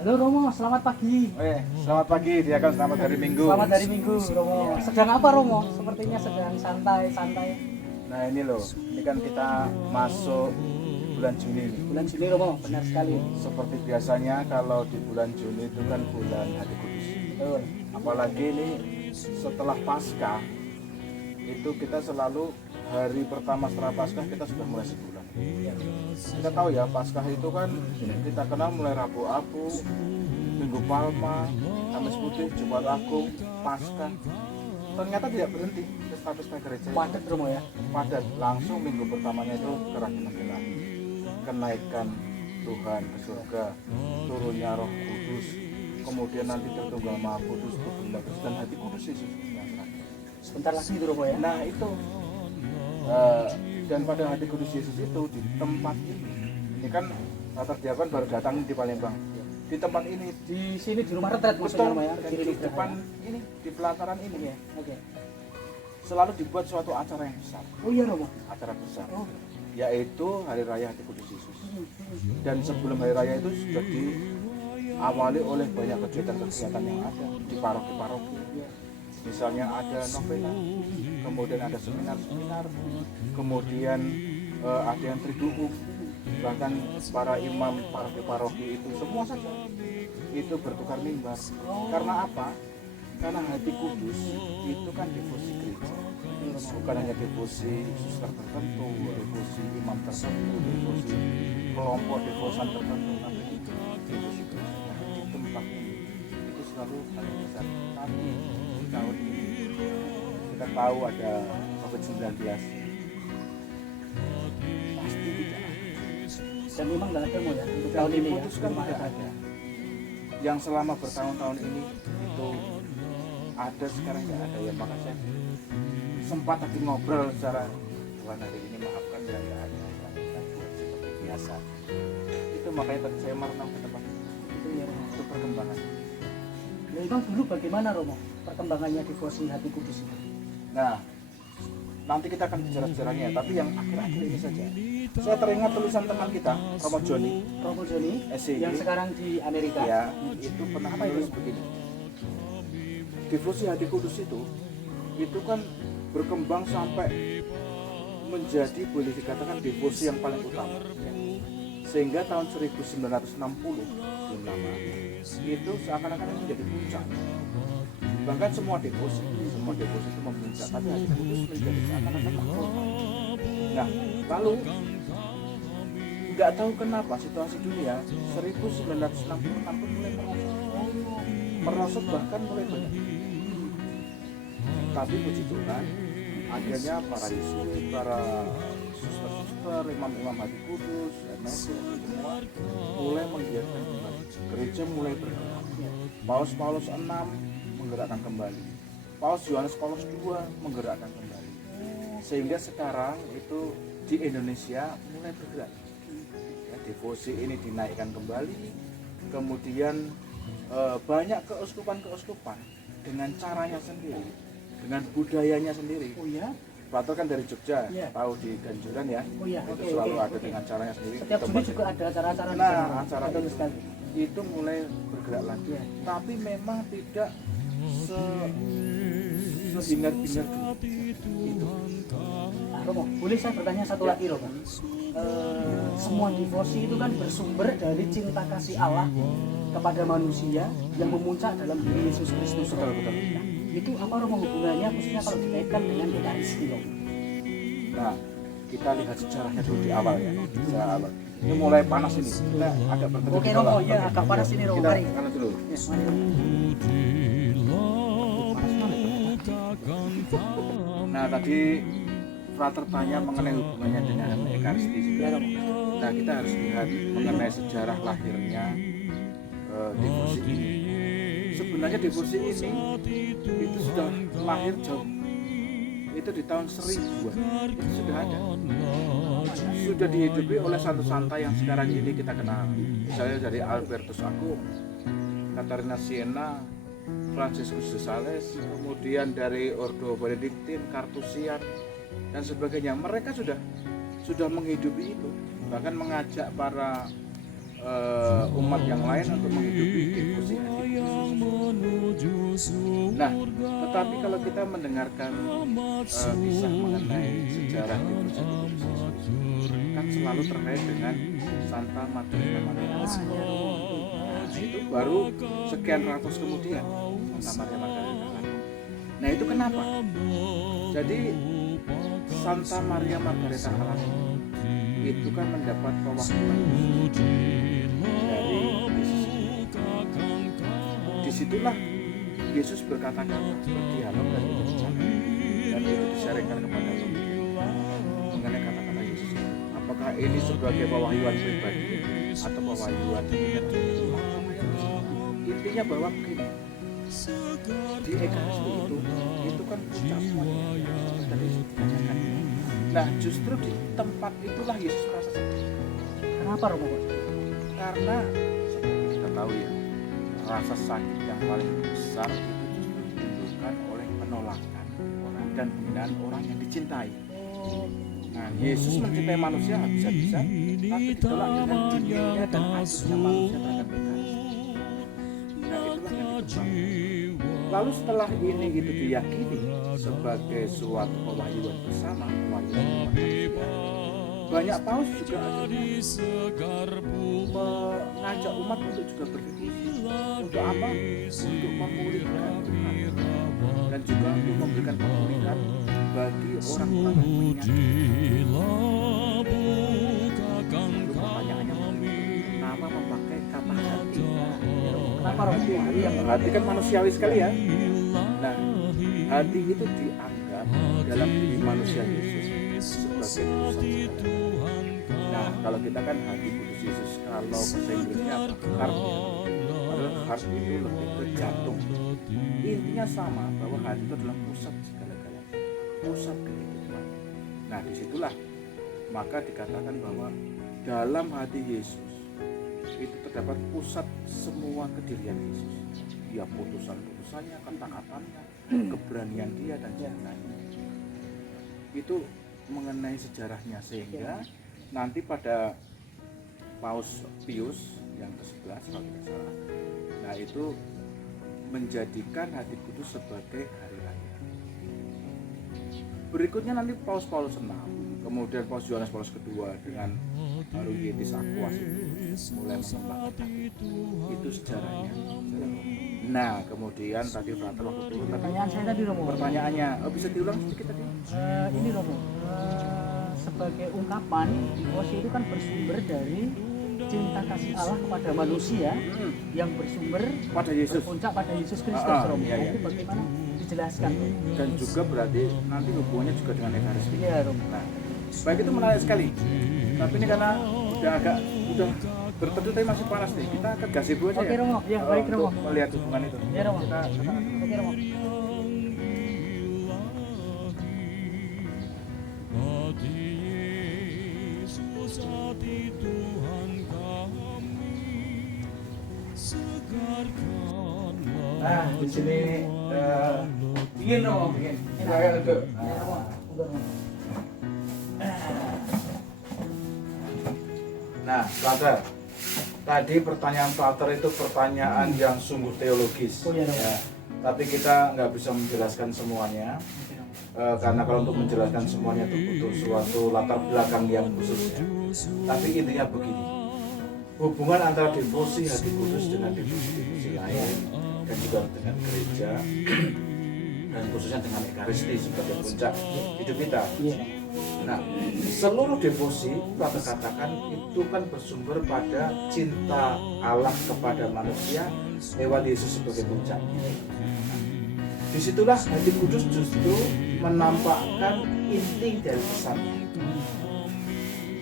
Halo Romo, selamat pagi. Selamat pagi, Diakon, selamat hari Minggu. Selamat hari Minggu, Romo. Sedang apa Romo? Sepertinya sedang santai-santai. Nah ini loh, ini kan kita masuk bulan Juni nih. Bulan Juni Romo, benar sekali. Seperti biasanya kalau di bulan Juni itu kan bulan Hati Kudus. Betul. Apalagi ini setelah Paskah, itu kita selalu hari pertama setelah Paskah kita sudah mulai sebulan. Kita tahu ya, Paskah itu kan kita kenal mulai Rabu Abu, Minggu Palma, Kamis Putih, Jumat Agung, Paskah. Ternyata tidak berhenti pesta-pesta gereja. Padat Romo ya. Padat, langsung minggu pertamanya itu kerajinan ilahi, kenaikan Tuhan ke surga, turunnya Roh Kudus, kemudian nanti tertunggal Maha Kudus, Kudus dan Hati Kudus Yesus. Sebentar lagi itu Romo ya. Nah itu dan pada Hati Kudus Yesus itu di tempat ini kan Pater Diakon baru datang di Palembang. Di tempat ini, Di sini di rumah retret maksudnya Romo ya. di depan ini, di pelataran ini ya, Oke. selalu dibuat suatu acara yang besar, Oh iya Romo. acara besar, Oh. yaitu Hari Raya Hati Kudus Yesus. Dan sebelum Hari Raya itu sudah diawali oleh banyak kegiatan-kegiatan yang ada di paroki-paroki. Misalnya ada novena, kemudian ada seminar-seminar, kemudian ada yang triduum, bahkan para imam paroki-paroki itu semua saja itu bertukar mimbar. Karena apa? Karena Hati Kudus itu kan devosi gereja, bukan hanya devosi suster tertentu, devosi imam tertentu, devosi kelompok devosan tertentu, tapi itu devosi gereja. Di tempat ini itu selalu hal besar. Tapi tahun ini kita tahu ada COVID-19, pasti tidak ada. Dan memang nggak ada Romo ya untuk Yang tahun ini ya. diputuskan Rumah tidak retret. ada. Yang selama bertahun-tahun ini itu ada, sekarang nggak ada ya. Maka saya sempat tadi ngobrol secara Tuhan hari ini maafkan ya nggak ada yang kita buat seperti biasa. Itu makanya tadi saya merenung ke tempat Itu ya Romo. itu perkembangan. Ya, Bang, dulu bagaimana Romo perkembangannya devosi Hati Kudus itu? Nah, nanti kita akan bicara sejarahnya, tapi yang akhir-akhir ini saja. Saya teringat tulisan teman kita, Romo Joni, Romo Joni SCG, yang sekarang di Amerika. ya, itu pernah menulis begini. Devosi Hati Kudus itu kan berkembang sampai menjadi, boleh dikatakan, devosi yang paling utama. Ya. Sehingga tahun 1960, belum lama, itu seakan-akan menjadi puncak. Bahkan semua devosi itu memuncak, tapi Hati Kudus menjadi seakan-akan mahkota. Nah, lalu nggak tahu kenapa situasi dunia 1966 pun mulai merosot, bahkan mulai banyak. Tapi puji Tuhan, akhirnya para Yesus, para suster-suster, imam-imam Hati Kudus, MSC, semua mulai menggiatkan kembali. Gereja mulai bergerak. Paus 6 menggerakkan kembali. Paus Yohanes Paulus II menggerakkan kembali. Sehingga sekarang itu di Indonesia mulai bergerak. Ya, devosi ini dinaikkan kembali. Kemudian banyak keuskupan-keuskupan dengan caranya sendiri, dengan budayanya sendiri. Oh iya. Plato kan dari Jogja, Iya. tahu di Ganjuran ya. Oh iya, Itu oke, selalu oke, ada oke. dengan caranya sendiri. Setiap Juni Tempat- juga ada acara-acara. Nah, di sana. acara Betul itu sekali. itu mulai bergerak lagi. Iya. Tapi memang tidak sehingar-bingar dulu. Itu. Nah, Romo, boleh saya bertanya satu lagi Romo? Semua devosi itu kan bersumber dari cinta kasih Allah kepada manusia yang memuncak dalam diri Yesus Kristus. Betul, betul. Nah, itu apa Romo hubungannya khususnya kalau dikaitkan dengan Ekaristi Romo? Nah, kita lihat sejarahnya dulu di awal ya. Sejarah awal. Ini mulai panas ini. Kita agak berhenti. Oke Romo, ya agak panas ini Romo. Kita Mari. kanan dulu. Ya, mari Romo. Nah, tadi Frater tanya mengenai hubungannya dengan Ekaristi. Ya Romo. Nah, kita harus lihat mengenai sejarah lahirnya devosi ini. Sebenarnya devosi ini itu sudah lahir jauh. Itu di tahun 1000-an. Itu sudah ada. Sudah dihidupi oleh santo-santa yang sekarang ini kita kenal. Misalnya dari Albertus Agung, Katarina Siena, Franciscus de Sales, kemudian dari Ordo Benediktin, Kartusian, dan sebagainya. Mereka sudah menghidupi itu, bahkan mengajak para umat yang lain untuk menghidupi devosi hati kudus. Nah, tetapi kalau kita mendengarkan kisah mengenai sejarah devosi hati kudus, kan selalu terkait dengan Santa Magdalena Maria. Nah, itu baru sekian ratus kemudian Santa Maria Magdalena. Nah, itu kenapa? Jadi Santa Maria Magdalena Alakum itu kan mendapat pewahyuan dari Yesus. Disitulah Yesus berkata-kata, berdialog dan berbicara, dan itu disaringkan kepada pemikir mengenai kata-kata Yesus. Apakah ini sebagai pewahyuan pribadi atau pewahyuan intinya bahwa begini, di Ekaristi itu kan puncak semuanya dari ditanyakan. Nah, justru di tempat itulah Yesus merasa sedih. Kenapa Romo? Karena seperti kita tahu ya, rasa sakit yang paling besar itu justru ditimbulkan oleh penolakan dan penghinaan orang yang dicintai. Nah, Yesus mencintai manusia habis-habisan, tapi ditolak dengan dinginnya dan acuhnya manusia terhadap Ekaristi. Nah, itulah yang dikembangkan. Lalu setelah ini itu diyakini sebagai suatu pewahyuan bersama, pewahyuan manusia, banyak paus juga mengajak umat untuk juga berdiskusi. Untuk apa? Untuk memulihkan umat dan juga untuk memberikan pemulihan bagi orang-orang yang menyakiti. Itu pertanyaannya, kenapa memakai kata hati? Kenapa Romo? Hati kan manusiawi sekali ya. Nah, hati itu dianggap dalam diri manusia Yesus sebagai pusat segala. Nah, kalau kita kan hati kudus Yesus, kalau bahasa Inggrisnya apa? Heart. Padahal heart itu lebih ke jantung. Intinya sama, bahwa hati itu adalah pusat segala-galanya, pusat kehidupan. Nah, disitulah maka dikatakan bahwa dalam hati Yesus itu terdapat pusat semua kedirian Yesus. Dia putusan-putusannya, kata-katanya, keberanian dia dan jalannya. Itu mengenai sejarahnya, sehingga nanti pada Paus Pius yang ke-11 kalau tidak salah, nah itu menjadikan hati kudus sebagai hari raya. Berikutnya nanti Paus Paulus VI, kemudian Paus Yohanes Paulus II dengan Aruyietis Aquas mulai mengembangkan itu sejarahnya. Nah, kemudian tadi Frater waktu dulu Pertanyaan saya tadi Romo. pertanyaannya, bisa diulang sedikit tadi? Ini Romo, sebagai ungkapan devosi itu kan bersumber dari cinta kasih Allah kepada manusia yang bersumber Pada Yesus. berpuncak pada Yesus Kristus Romo. Iya, iya. Itu bagaimana dijelaskan? Dan juga berarti nanti hubungannya juga dengan Ekaristi. Iya Romo. Nah, baik, itu menarik sekali. Tapi ini karena udah berteduh tapi masih panas nih. Kita ke gazebo aja. Oke, ya. Romo. Ya, baik, Romo. Untuk melihat hubungan itu. Iya Romo. Kita Oke Romo. Nah, di sini dingin Romo, dingin. Silakan duduk. Iya Romo. Udah, Romo. Nah, Frater, tadi pertanyaan Frater itu pertanyaan yang sungguh teologis. Oh, iya, Romo. Ya. Tapi kita nggak bisa menjelaskan semuanya. Karena kalau untuk menjelaskan semuanya itu butuh suatu latar belakang yang khusus ya. Tapi intinya begini, hubungan antara devosi hati kudus dengan devosi lain dan juga dengan gereja dan khususnya dengan Ekaristi sebagai puncak hidup kita. Iya. Nah, seluruh devosi kita katakan itu kan bersumber pada cinta Allah kepada manusia lewat Yesus sebagai puncaknya. Disitulah hati kudus justru menampakkan inti dari pesannya.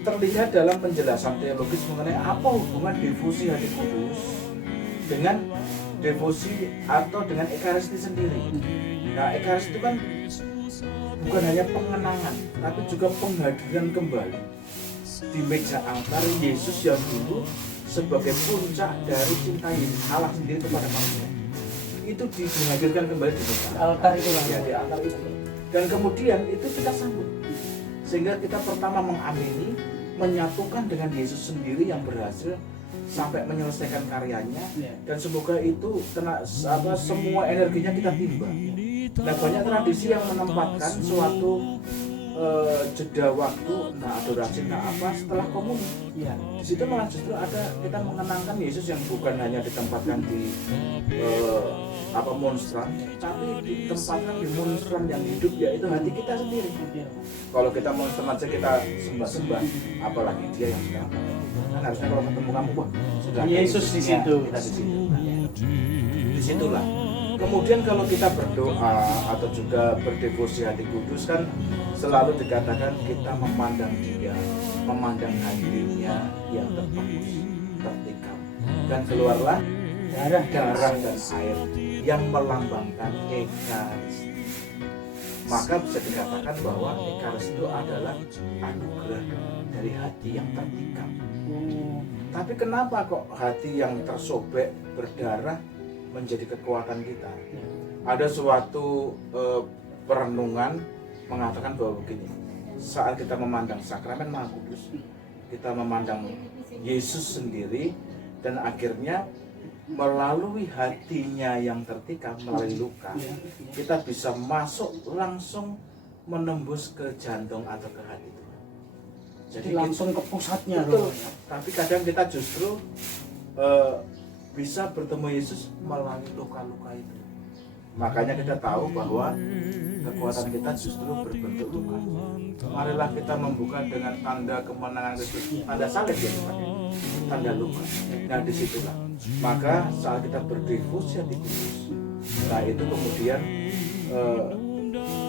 Terlihat dalam penjelasan teologis mengenai apa hubungan devosi hati kudus dengan devosi atau dengan Ekaristi sendiri. Nah, Ekaristi itu kan bukan hanya pengenangan, tapi juga penghadiran kembali di meja altar Yesus yang dulu sebagai puncak dari cinta Allah sendiri kepada manusia. Itu dihadirkan kembali di meja Altar itu lah. ya, di altar itu. Dan kemudian itu kita sambut, sehingga kita pertama mengamini, menyatukan dengan Yesus sendiri yang berhasil sampai menyelesaikan karyanya, Iya. dan semoga itu semua energinya kita timba. Nah, banyak tradisi yang menempatkan suatu jeda waktu, adorasi, setelah komuni. Iya. Di situ malah justru ada kita mengenangkan Yesus yang bukan hanya ditempatkan di monstran, tapi ditempatkan di monstran yang hidup, yaitu hati kita sendiri. Kalau kita monstran aja kita sembah-sembah, apalagi dia yang sekarang kan harusnya kalau ketemu kamu, wah sudah Yesus di situ. kita di situ. Disitulah. Kemudian kalau kita berdoa atau juga berdevosi hati kudus kan selalu dikatakan kita memandang dia, memandang hatinya yang tertembus, tertikam, dan keluarlah darah dan air yang melambangkan Ekaristi. Maka bisa dikatakan bahwa Ekaristi itu adalah anugerah dari hati yang tertikam. Tapi kenapa kok hati yang tersobek berdarah menjadi kekuatan kita? Ada suatu perenungan mengatakan bahwa begini, saat kita memandang sakramen Maha Kudus, kita memandang Yesus sendiri, dan akhirnya melalui hatinya yang tertikam, melalui luka, kita bisa masuk langsung menembus ke jantung atau ke hati Tuhan. Jadi langsung ke pusatnya. Betul. Tapi kadang kita justru bisa bertemu Yesus melalui luka-luka itu. Makanya kita tahu bahwa kekuatan kita justru berbentuk luka. Marilah kita membuka dengan tanda kemenangan Kristus, tanda salib ya, tanda luka. Nah, disitulah. Maka saat kita berdevosi hati kudus, nah itu kemudian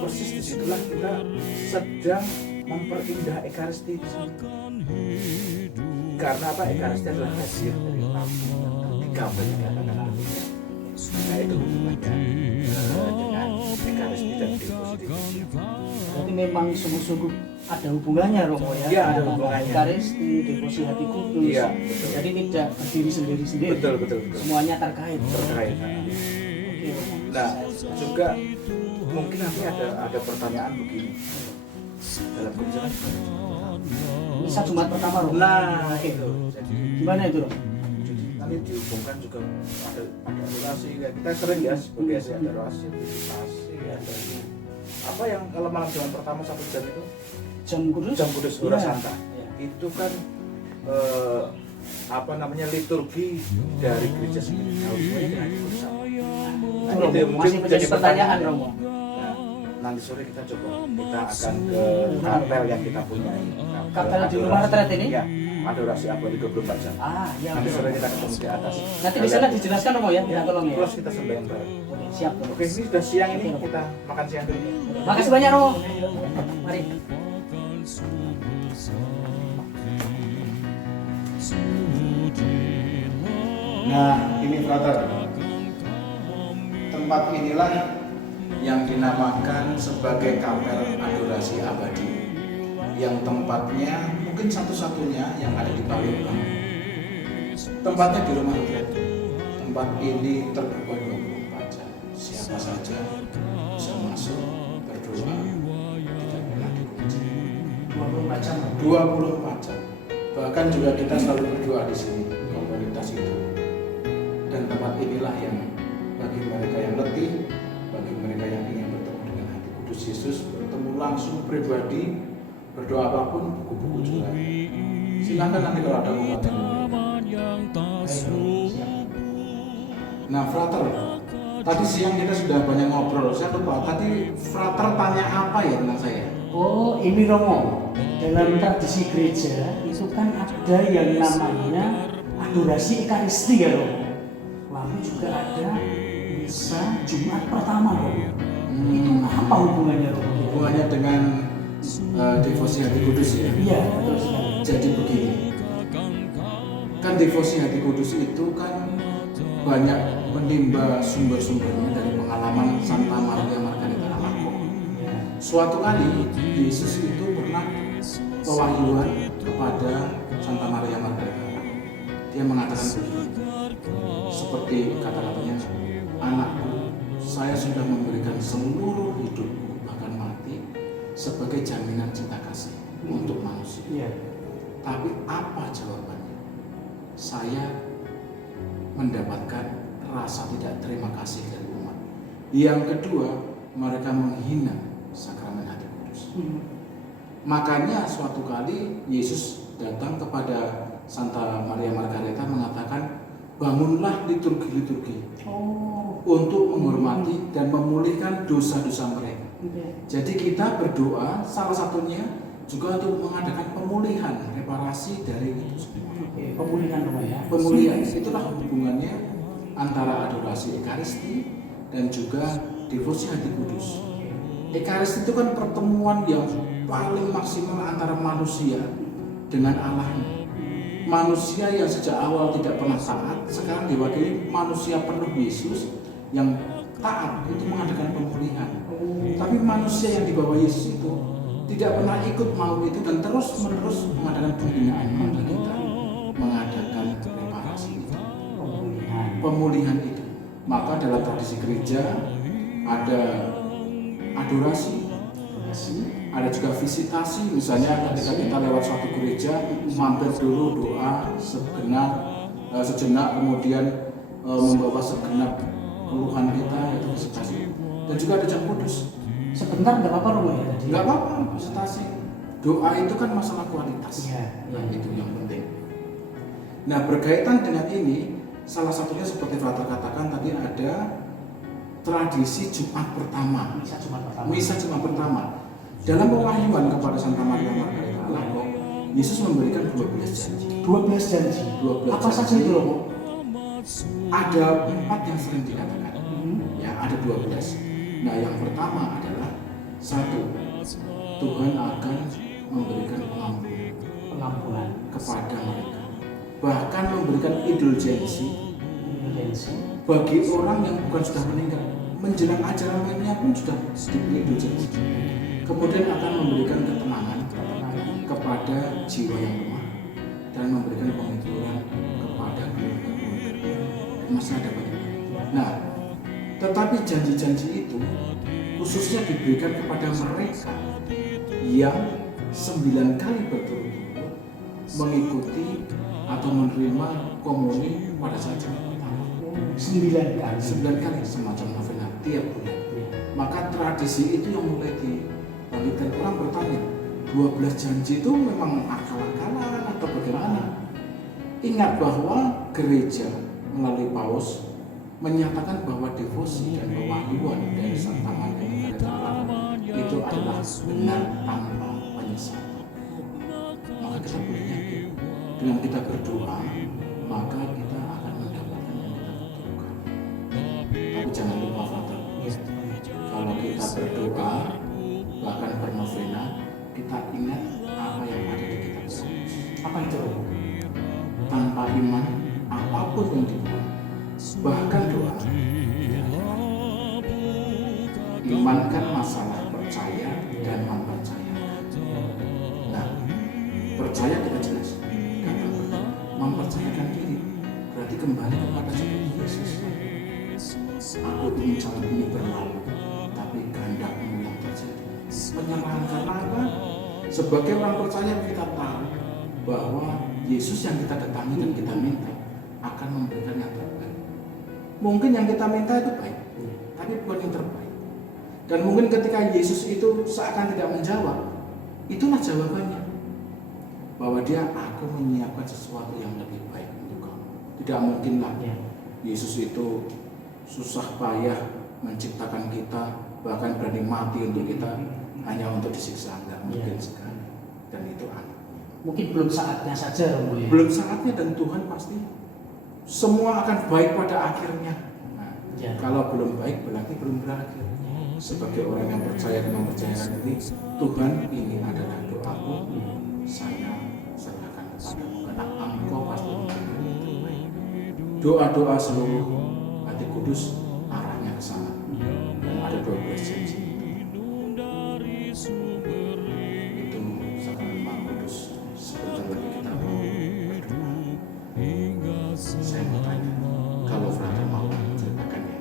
persis disitulah kita sedang memperindah Ekaristi itu sendiri. Karena apa? Ekaristi adalah hasil dari lambung yang tertikam dari kata-kata. Nah itu hubungannya dengan Ekaristi dan devosi. Berarti memang sungguh-sungguh ada hubungannya, Romo ya? Iya, ada hubungannya. Ekaristi, devosi hati kudus. Iya, betul. Jadi tidak berdiri sendiri-sendiri. Betul. Semuanya terkait. Terkait. Oke, Romo. Nah, juga mungkin nanti ada pertanyaan begini. Dalam gereja kan Misa Jumat pertama, Romo. nah itu. Jadi Gimana itu, Romo? nanti dihubungkan juga ada adorasi ya, kita sering ya sebagai adorasi, meditasi, ada apa yang kalau malam Jumat pertama 1 jam itu Jam Kudus Ora Iya. Santa Iya. itu kan liturgi dari gereja sendiri. Nah, hubungannya dengan gereja. Nah, Romo, itu yang mungkin masih menjadi pertanyaan, Romo. Nah, nanti sore kita akan ke kapel yang kita punya. Kapel di rumah retret ini? Ya, adorasi abadi 24 jam. Ya. Nanti sore kita ketemu di atas. Nanti di sana dijelaskan, Romo ya, minta tolong ya. Terus kita sembahyang bareng. Oke, siap, Romo. Oke, ini sudah siang ini kita makan siang dulu. Makasih banyak, Romo. Mari. Nah, ini brother. Tempat inilah yang dinamakan sebagai kapel adorasi abadi. Yang tempatnya mungkin satu-satunya yang ada di Palembang. Tempatnya di rumah retret. Tempat ini terbuka 24 jam. Siapa saja bisa masuk berdoa, tidak pernah dikunci. 24 jam. 24 jam. Bahkan juga kita selalu berdoa di sini, komunitas itu. Dan tempat inilah yang bagi mereka yang letih, bagi mereka yang ingin bertemu dengan hati kudus Yesus, bertemu langsung pribadi, berdoa apapun, buku-buku juga. Silakan nanti kalau ada umat yang Nah, frater, tadi siang kita sudah banyak ngobrol. Saya lupa tadi frater tanya apa ya tentang saya? Oh, ini Romo. Dalam tradisi gereja itu kan ada yang namanya adorasi Ekaristi ya, Romo. Lalu juga ada misa Jumat pertama, Romo. Itu apa hubungannya, Romo? Hubungannya dengan devosi hati kudus ya? Iya, betul sekali. Jadi begini, kan devosi hati kudus itu kan banyak menimba sumber-sumbernya dari pengalaman Santa Maria Margarita Alacoque. Suatu kali Yesus itu pernah pewahyuan kepada Santa Maria Margarita Alacoque. Dia mengatakan begini, seperti kata-katanya, anakku, saya sudah memberikan seluruh hidupku bahkan mati sebagai jaminan cinta kasih untuk manusia. Iya. Tapi apa jawabannya? saya mendapatkan rasa tidak terima kasih dari umat. Yang kedua, mereka menghina sakramen hati kudus. Makanya suatu kali Yesus datang kepada Santa Maria Margareta mengatakan, bangunlah liturgi-liturgi untuk menghormati dan memulihkan dosa-dosa mereka. Jadi kita berdoa salah satunya juga untuk mengadakan pemulihan, reparasi dari itu semua. Pemulihan rumah ya. Pemulihan, itulah hubungannya antara adorasi Ekaristi dan juga devosi hati kudus. Ekaristi itu kan pertemuan yang paling maksimal antara manusia dengan Allahnya. Manusia yang sejak awal tidak pernah taat, sekarang diwakili manusia penuh Yesus yang taat untuk mengadakan pemulihan. Tapi manusia yang di bawah Yesus itu tidak pernah ikut mau itu dan terus-menerus mengadakan pembinaan, maka kita mengadakan reparasi itu, pemulihan itu. Maka dalam tradisi gereja ada adorasi, ada juga visitasi. Misalnya ketika kita lewat suatu gereja, mampir dulu doa sejenak, kemudian membawa segenap keluhan kita, itu visitasi. Dan juga ada jam kudus. Sebentar nggak apa-apa rumah ya tadi? Nggak apa-apa, visitasi. Doa itu kan masalah kualitas. Nah, itu yang penting. Nah, berkaitan dengan ini, salah satunya seperti Frater katakan tadi, ada tradisi Jumat pertama. Misa Jumat pertama. Dalam pewahyuan kepada Santa Maria Margareta Alacoque, Yesus memberikan 12 janji. 12 janji. 12 Apa saja itu loh? Ada 4 yang sering dikatakan. Ya, ada 12. Nah, yang pertama adalah 1. Tuhan akan memberikan pengampunan kepada mereka. Bahkan memberikan indulgensi bagi orang yang bukan sudah meninggal. Menjelang ajarannya pun sudah diberi indulgensi. Kemudian akan memberikan ketenangan kepada jiwa yang lemah dan memberikan penghiburan kepada keluarga-keluarga. Masih ada banyak. Nah, tetapi janji-janji itu khususnya diberikan kepada mereka yang 9 kali berturut-turut mengikuti atau menerima komuni pada saat Jumat pertama. 9 kali. 9 kali semacam novena tiap bulan. Maka tradisi itu yang mulai dibangkitkan. Orang bertanya, 12 janji itu memang akal-akalan atau bagaimana? Ingat bahwa gereja melalui paus menyatakan bahwa devosi dan pewahyuan dari Santa Maria Margareta Alacoque itu adalah benar tanpa penyesalan. Maka kita boleh yakin, dengan kita berdoa, maka kita akan mendapatkan yang kita butuhkan. Tapi jangan lupa, Frater, kalau kita berdoa, bahkan bernovena, kita ingat apa yang ada di kitab Yohanes. Apa itu? Tanpa iman, apapun yang dibuat, bahkan doa, iman kan masalah percaya dan mempercayakan. Nah, percaya kita jelas, gampang berdoa. Mempercayakan diri berarti kembali kepada seperti Yesus. Aku ingin jalan ini berlalu, tapi kehendak-Mu yang terjadi. Penyerahan karena apa? Sebagai orang percaya kita tahu bahwa Yesus yang kita datangi dan kita minta akan memberikan yang terbaik. Mungkin yang kita minta itu baik, tapi bukan yang terbaik. Dan mungkin ketika Yesus itu seakan tidak menjawab, itulah jawabannya. Bahwa dia, aku menyiapkan sesuatu yang lebih baik untuk kamu. Tidak mungkinlah Yesus itu susah payah menciptakan kita, bahkan berani mati untuk kita, hanya untuk disiksa. Tidak mungkin sekali. Dan itu aneh. Mungkin belum saatnya saja Romo ya. Belum saatnya, dan Tuhan pasti semua akan baik pada akhirnya. Nah, kalau belum baik berarti belum berakhir. Sebagai orang yang percaya dan mempercayakan ini, Tuhan, ini adalah doaku, saya serahkan kepadamu karena Engkau pasti memberikan yang terbaik. Doa-doa seluruh hati kudus arahnya ke sana. Dan ada 12 janji. Itu sakramen Maha Kudus. Sebentar lagi kita mau berdoa. Saya mau tanya, kalau Frater mau menceritakannya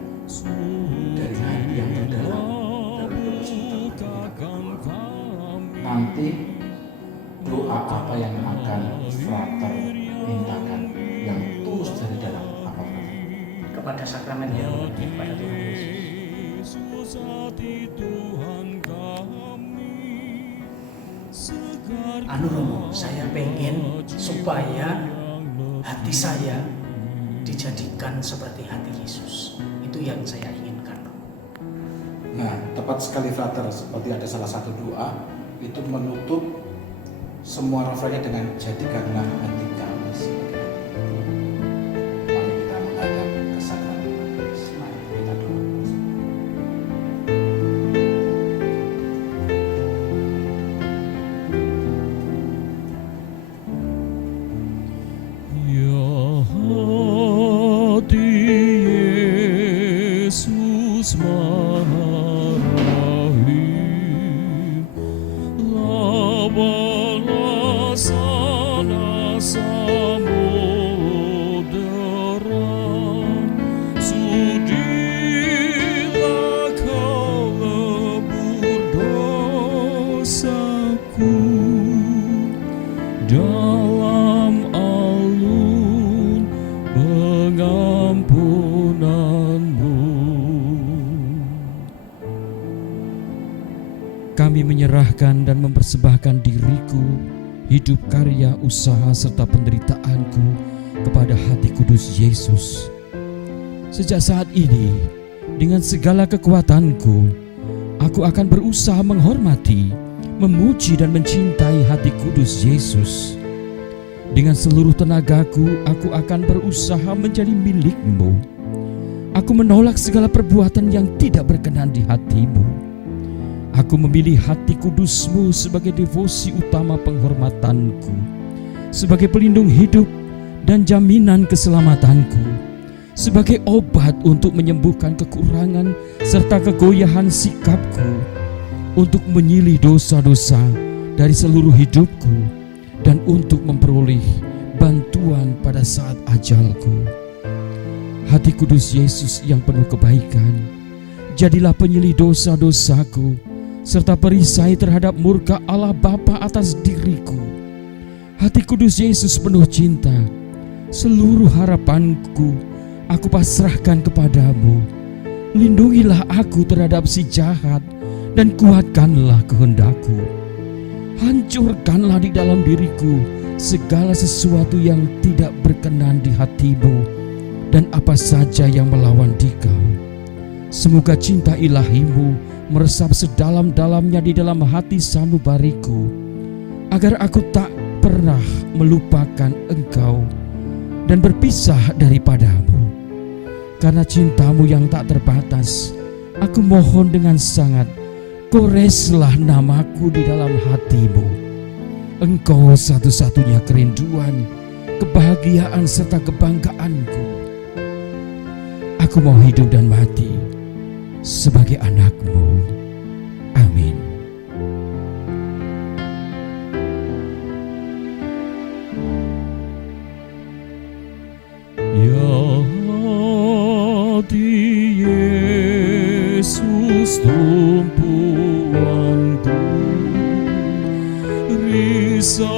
dari hati yang terdalam dalam doa sebentar lagi kita berdoa. Nanti doa apa yang akan Frater mintakan, yang Amin ya Romo kepada Tuhan Yesus. Anu Romo, saya pengen supaya hati saya dijadikan seperti hati Yesus. Itu yang saya inginkan. Nah, tepat sekali Frater, seperti ada salah satu doa itu menutup semua refrainnya dengan jadikanlah hati kami sebagai hati. Mari kita menghadap kesakralan. Mari kita doa. Dalam alun pengampunanmu, kami menyerahkan dan mempersembahkan diriku, hidup, karya, usaha, serta penderitaanku kepada hati kudus Yesus. Sejak saat ini, dengan segala kekuatanku, aku akan berusaha menghormati, memuji dan mencintai hati kudus Yesus. Dengan seluruh tenagaku, aku akan berusaha menjadi milik-Mu. Aku menolak segala perbuatan yang tidak berkenan di hati-Mu. Aku memilih hati kudus-Mu sebagai devosi utama penghormatanku, sebagai pelindung hidup dan jaminan keselamatanku, sebagai obat untuk menyembuhkan kekurangan serta kegoyahan sikapku, untuk menyilih dosa-dosa dari seluruh hidupku, dan untuk memperoleh bantuan pada saat ajalku. Hati kudus Yesus yang penuh kebaikan, jadilah penyilih dosa-dosaku, serta perisai terhadap murka Allah Bapa atas diriku. Hati kudus Yesus penuh cinta, seluruh harapanku aku pasrahkan kepadamu. Lindungilah aku terhadap si jahat, dan kuatkanlah kehendakku. Hancurkanlah di dalam diriku segala sesuatu yang tidak berkenan di hati-Mu dan apa saja yang melawan Dikau. Semoga cinta ilahi-Mu meresap sedalam-dalamnya di dalam hati sanubariku, agar aku tak pernah melupakan Engkau dan berpisah daripadamu. Karena cinta-Mu yang tak terbatas, aku mohon dengan sangat, koreslah namaku di dalam hati-Mu. Engkau satu-satunya kerinduan, kebahagiaan serta kebanggaanku. Aku mau hidup dan mati sebagai anak-Mu. Amin. Ya hati Yesus tumpuanku, risau